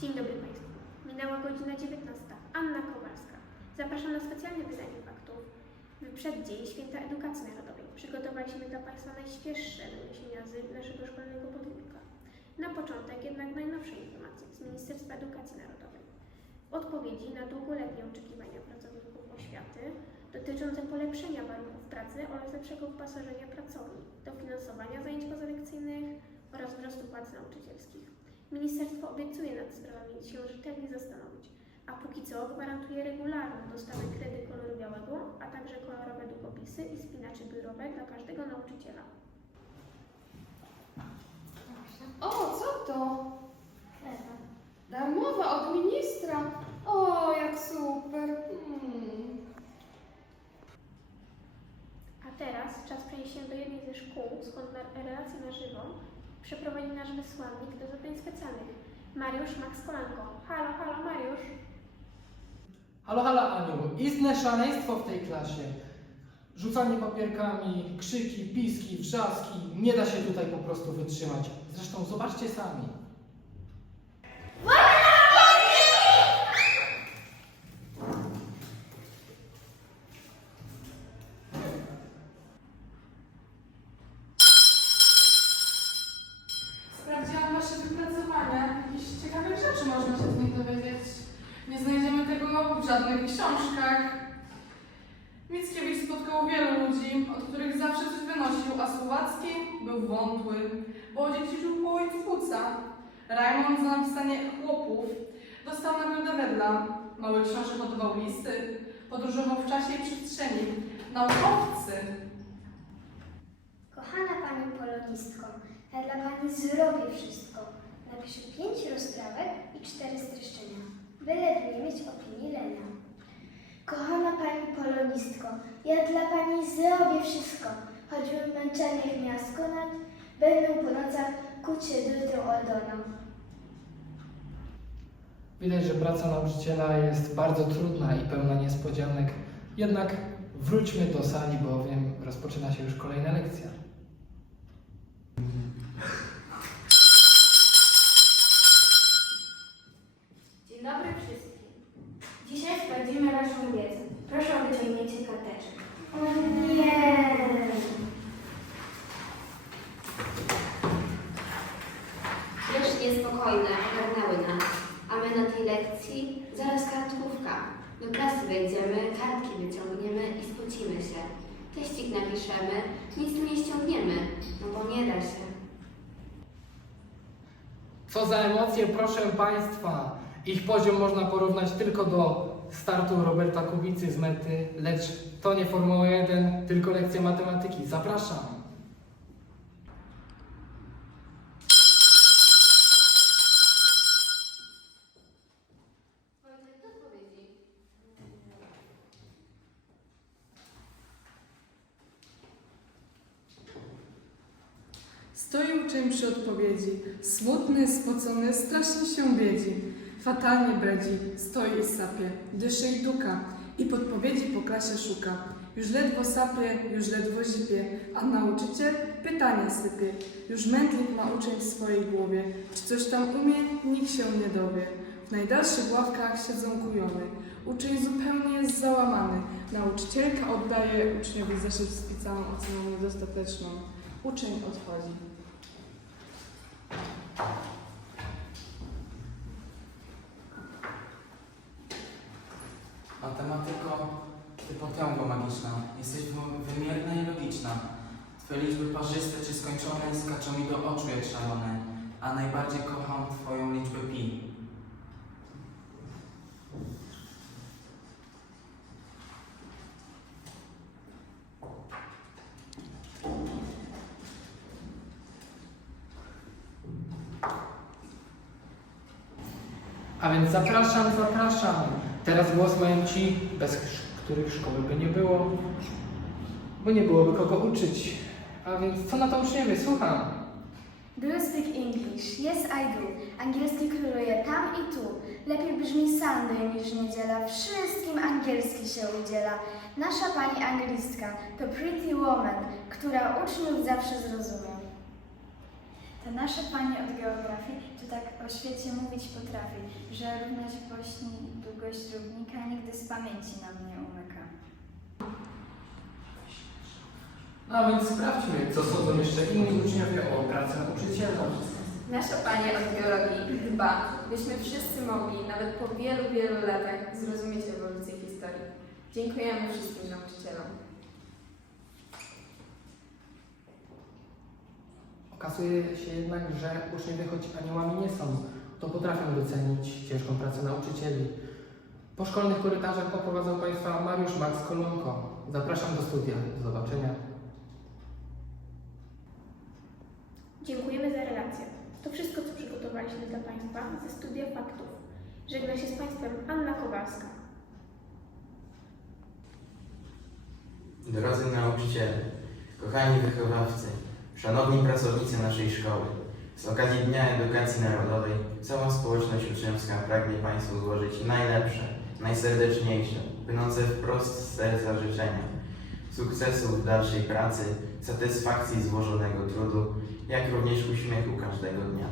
Dzień dobry Państwu. Minęła godzina 19. Anna Kowalska. Zapraszam na specjalne wydanie faktów w przeddzień Święta Edukacji Narodowej. Przygotowaliśmy dla Państwa najświeższe doniesienia z naszego szkolnego podwórka. Na początek jednak najnowsze informacje z Ministerstwa Edukacji Narodowej. Odpowiedzi na długoletnie oczekiwania pracowników oświaty dotyczące polepszenia warunków pracy oraz lepszego wyposażenia pracowni, dofinansowania zajęć pozalekcyjnych oraz wzrostu płac nauczycielskich. Ministerstwo obiecuje nad sprawami się rzetelnie zastanowić, a póki co gwarantuje regularną dostawę kredy koloru białego, a także kolorowe długopisy i spinacze biurowe dla każdego nauczyciela. O, co to? Darmowa od ministra. O, jak super. Hmm. A teraz czas przenieść się do jednej ze szkół, skąd na relację na żywo przeprowadził nasz wysłannik do zadań specjalnych. Mariusz Max Kolanko. Halo, halo Mariusz. Halo, halo Aniu, istne szaleństwo w tej klasie. Rzucanie papierkami, krzyki, piski, wrzaski. Nie da się tutaj po prostu wytrzymać. Zresztą zobaczcie sami. Żadnych książkach. Mickiewicz spotkał wielu ludzi, od których zawsze coś wynosił, a Słowacki był wątły, bo odziedziczył po płuca. Rajmond za napisanie chłopów dostał nagrodę Wedla. Mały książek gotował listy, podróżował w czasie i przestrzeni. Naukowcy Kochana Pani polonistko, ja dla Pani zrobię wszystko. Napiszę pięć rozprawek i cztery streszczenia, byle nie mieć opinii Lena. Kochana Pani polonistko, ja dla Pani zrobię wszystko, choćbym męczeniach miała skonać, będę po nocach kuć się drutą Oldoną. Widać, że praca nauczyciela jest bardzo trudna i pełna niespodzianek. Jednak wróćmy do sali, bowiem rozpoczyna się już kolejna lekcja. Dzień dobry wszystkim. Dzisiaj sprawdzimy Waszą wiedzę. Proszę o wyciągnięcie karteczek. O nie! Lecz niespokojne ogarnęły nas, a my na tej lekcji zaraz kartkówka. Do klasy wejdziemy, kartki wyciągniemy i spocimy się. Teścik napiszemy, nic tu nie ściągniemy, no bo nie da się. Co za emocje, proszę Państwa! Ich poziom można porównać tylko do startu Roberta Kubicy z mety, lecz to nie Formuła 1, tylko lekcja matematyki. Zapraszam! Stoi uczeń przy odpowiedzi, smutny, spocony, strasznie się biedzi. Fatalnie bredzi, stoi i sapie, dyszy i duka i podpowiedzi po klasie szuka. Już ledwo sapie, już ledwo zipie, a nauczyciel pytania sypie. Już mętlik ma uczeń w swojej głowie, czy coś tam umie, nikt się nie dowie. W najdalszych ławkach siedzą kujomy. Uczeń zupełnie jest załamany. Nauczycielka oddaje uczniowi zeszyt z pisaną oceną niedostateczną. Uczeń odchodzi. Skaczą mi do oczu jak szalone, a najbardziej kocham twoją liczbę pi. A więc zapraszam, zapraszam. Teraz głos mają ci, bez których szkoły by nie było, bo nie byłoby kogo uczyć. A więc co na to uczniemy? Słucham. Do you speak English? Yes, I do. Angielski króluje tam i tu. Lepiej brzmi Sunday niż niedziela. Wszystkim angielski się udziela. Nasza pani anglistka to pretty woman, która uczniów zawsze zrozumie. To nasza pani od geografii to tak o świecie mówić potrafi, że równość bośni długość równika nigdy z pamięci nam nie No a więc sprawdźmy, co sądzą jeszcze inni uczniowie o pracy nauczyciela. Nasza Pani od biologii dba, byśmy wszyscy mogli, nawet po wielu, wielu latach, zrozumieć ewolucję historii. Dziękujemy wszystkim nauczycielom. Okazuje się jednak, że uczniowie choć aniołami nie są, to potrafią docenić ciężką pracę nauczycieli. Po szkolnych korytarzach poprowadzą Państwa Mariusz Max Kolonko. Zapraszam do studia. Do zobaczenia. Dziękujemy za relację. To wszystko, co przygotowaliśmy dla Państwa ze studia faktów. Żegna się z Państwem Anna Kowalska. Drodzy nauczyciele, kochani wychowawcy, szanowni pracownicy naszej szkoły, z okazji Dnia Edukacji Narodowej cała społeczność uczniowska pragnie Państwu złożyć najlepsze, najserdeczniejsze, płynące wprost z serca życzenia, sukcesów w dalszej pracy, satysfakcji złożonego trudu, jak również uśmiechu każdego dnia.